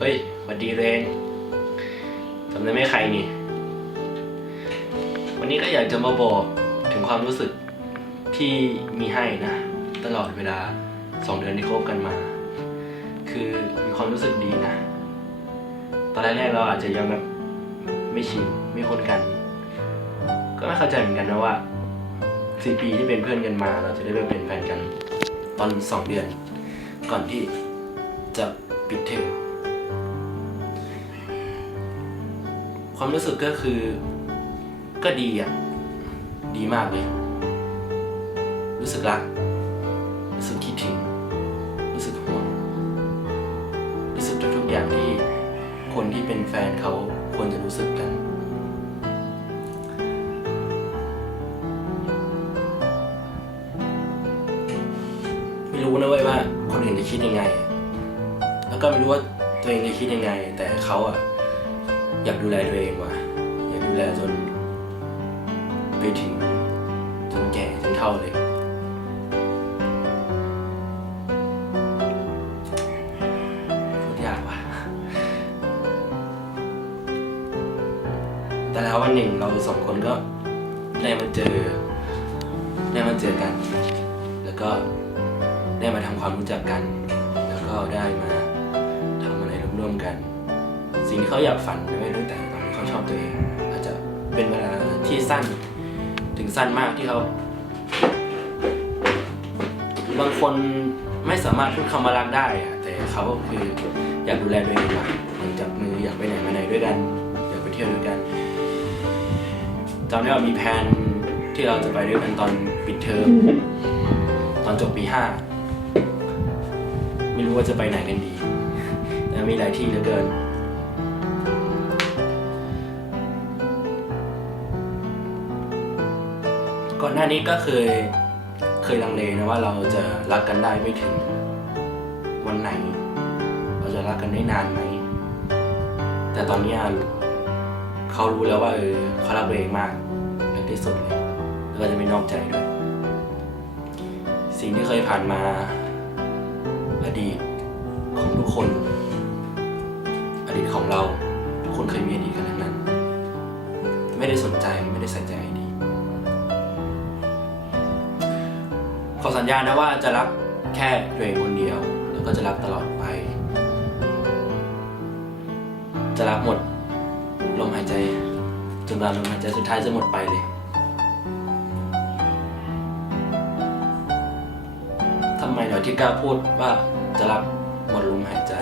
เฮ้ยสวัสดีเรนจำได้ไหมใครนี่ วันนี้ก็อยากจะมาบอกถึงความรู้สึกที่มีให้นะ ตลอดเวลาสองเดือนที่คบกันมา คือมีความรู้สึกดีนะ ตอนแรกๆเราอาจจะยังแบบไม่ชินไม่คุ้นกัน ก็ไม่เข้าใจเหมือนกันนะว่าสี่ปีที่เป็นเพื่อนกันมา เราจะได้ไปเป็นแฟนกัน ตอนสองเดือน ก่อนที่จะปิดเทอม ความรู้สึกก็คือ ก็ดีอะ ดีมากเลย รู้สึกรัก รู้สึกคิดถึง รู้สึกห่วง รู้สึกทุกๆอย่างที่คนที่เป็นแฟนเขาควรจะรู้สึกกันไม่รู้นะเว้ยว่าคนอื่นจะคิดยังไง แล้วก็ไม่รู้ว่าตัวเองจะคิดยังไง แต่เขาอะ อยากดูแลตัวเองว่ะอยากดูแลจน ไปถึงจนแก่จนเท่าเลย พูดยากว่ะ แต่แล้ววันหนึ่งเราสองคนก็ได้มาเจอ ได้มาเจอกัน แล้วก็ได้มาทำความรู้จักกัน แล้วก็ได้มาทำอะไรร่วมๆกัน สิ่งที่เขาอยากฝันไม่ตั้งแต่ตอนที่เขาชอบตัวเองอาจจะเป็นเวลาที่สั้นถึงสั้นมากที่เขาบางคนไม่สามารถพูดคำว่ารักได้อะแต่เขาคืออยากดูแลตัวเองอยากจับมืออยากไปไหนมาไหนด้วยกันอยากไปเที่ยวด้วยกันจำได้ว่ามีแผนที่เราจะไปด้วยกันตอนปิดเทอมตอนจบปีห้าไม่รู้ว่าจะไปไหนกันดีแต่มีหลายที่เหลือเกิน หน้านี้ก็เคยเคยลังเลนะว่าเราจะรักกันได้ไม่ถึงวันไหน เราจะรักกันได้นานไหม แต่ตอนนี้เขารู้แล้วว่าเออเขารักตัวเองมากรักที่สุดเลยแล้วก็จะไม่นอกใจด้วย สิ่งที่เคยผ่านมาอดีตของทุกคน อดีตของเรา ทุกคนเคยมีอดีตกันทั้งนั้น ไม่ได้สนใจไม่ได้ใส่ใจ สัญญานะว่าจะรักแค่ตัวเองคนเดียว แล้วก็จะรักตลอดไป จะรักหมดลมหายใจจนกว่าลมหายใจสุดท้ายจะหมดไปเลยทำไมเหรอที่กล้าพูดว่าจะรักหมดลมหายใจ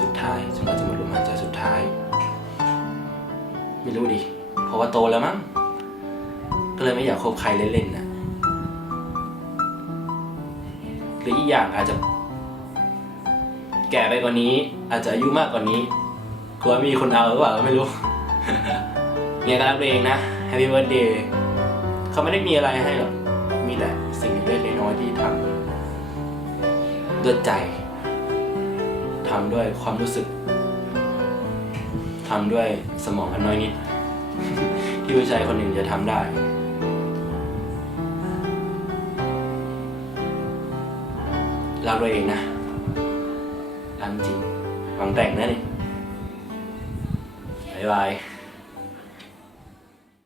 สุดท้ายจนกว่าจะหมดลมหายใจสุดท้าย ไม่รู้ดิเพราะว่าโตแล้วมั้งก็เลยไม่อยากคบใครเล่นๆนะ รืออีกอย่างอาจจะ แก่ไปกว่านี้ อาจจะอายุมากกว่านี้กลัวมีคนเอาหรือเปล่าก็ไม่รู้เนี่ยก็รักตัวเองนะ Happy Birthday เขาไม่ได้มีอะไรให้หรอกมีแต่สิ่งเล็กๆน้อยๆที่ทำด้วยใจทำด้วยความรู้สึกทำด้วยสมองอันน้อยนิด ที่ผู้ชายคนหนึ่งจะทำได้ รักตัวเองนะรักจริงหวังแต่งนะนี่บ๊ายบาย